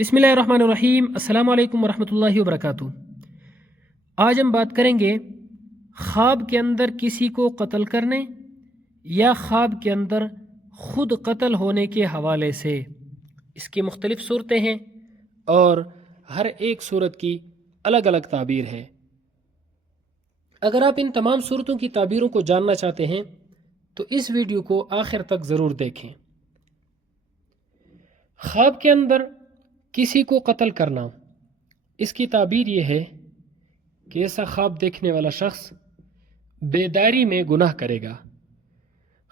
بسم اللہ الرحمن الرحیم۔ السلام علیکم ورحمۃ اللہ وبرکاتہ۔ آج ہم بات کریں گے خواب کے اندر کسی کو قتل کرنے یا خواب کے اندر خود قتل ہونے کے حوالے سے۔ اس کی مختلف صورتیں ہیں اور ہر ایک صورت کی الگ الگ تعبیر ہے۔ اگر آپ ان تمام صورتوں کی تعبیروں کو جاننا چاہتے ہیں تو اس ویڈیو کو آخر تک ضرور دیکھیں۔ خواب کے اندر کسی کو قتل کرنا، اس کی تعبیر یہ ہے کہ ایسا خواب دیکھنے والا شخص بیداری میں گناہ کرے گا۔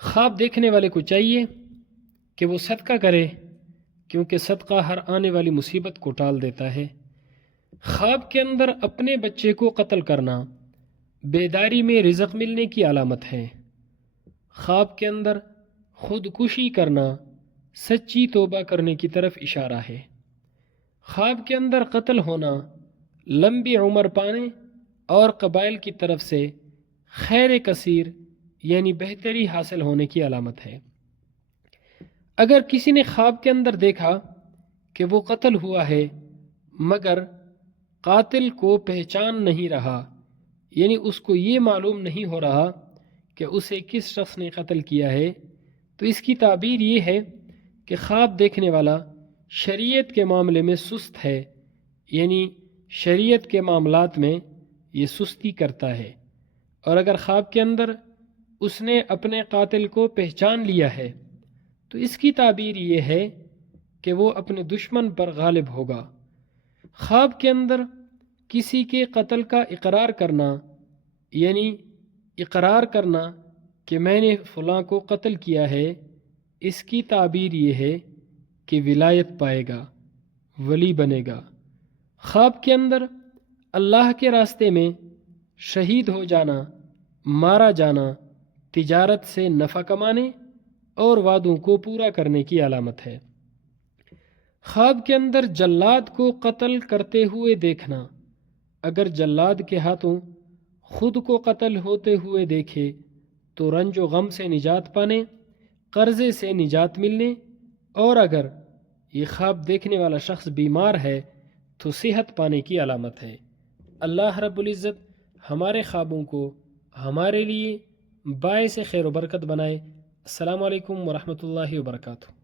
خواب دیکھنے والے کو چاہیے کہ وہ صدقہ کرے، کیونکہ صدقہ ہر آنے والی مصیبت کو ٹال دیتا ہے۔ خواب کے اندر اپنے بچے کو قتل کرنا بیداری میں رزق ملنے کی علامت ہے۔ خواب کے اندر خودکشی کرنا سچی توبہ کرنے کی طرف اشارہ ہے۔ خواب کے اندر قتل ہونا لمبی عمر پانے اور قبائل کی طرف سے خیر کثیر یعنی بہتری حاصل ہونے کی علامت ہے۔ اگر کسی نے خواب کے اندر دیکھا کہ وہ قتل ہوا ہے مگر قاتل کو پہچان نہیں رہا، یعنی اس کو یہ معلوم نہیں ہو رہا کہ اسے کس شخص نے قتل کیا ہے، تو اس کی تعبیر یہ ہے کہ خواب دیکھنے والا شریعت کے معاملے میں سست ہے، یعنی شریعت کے معاملات میں یہ سستی کرتا ہے۔ اور اگر خواب کے اندر اس نے اپنے قاتل کو پہچان لیا ہے تو اس کی تعبیر یہ ہے کہ وہ اپنے دشمن پر غالب ہوگا۔ خواب کے اندر کسی کے قتل کا اقرار کرنا، یعنی اقرار کرنا کہ میں نے فلاں کو قتل کیا ہے، اس کی تعبیر یہ ہے کہ ولایت پائے گا، ولی بنے گا۔ خواب کے اندر اللہ کے راستے میں شہید ہو جانا، مارا جانا تجارت سے نفع کمانے اور وعدوں کو پورا کرنے کی علامت ہے۔ خواب کے اندر جلاد کو قتل کرتے ہوئے دیکھنا، اگر جلاد کے ہاتھوں خود کو قتل ہوتے ہوئے دیکھے تو رنج و غم سے نجات پانے، قرضے سے نجات ملنے، اور اگر یہ خواب دیکھنے والا شخص بیمار ہے تو صحت پانے کی علامت ہے۔ اللہ رب العزت ہمارے خوابوں کو ہمارے لیے باعث خیر و برکت بنائے۔ السلام علیکم ورحمۃ اللہ وبرکاتہ۔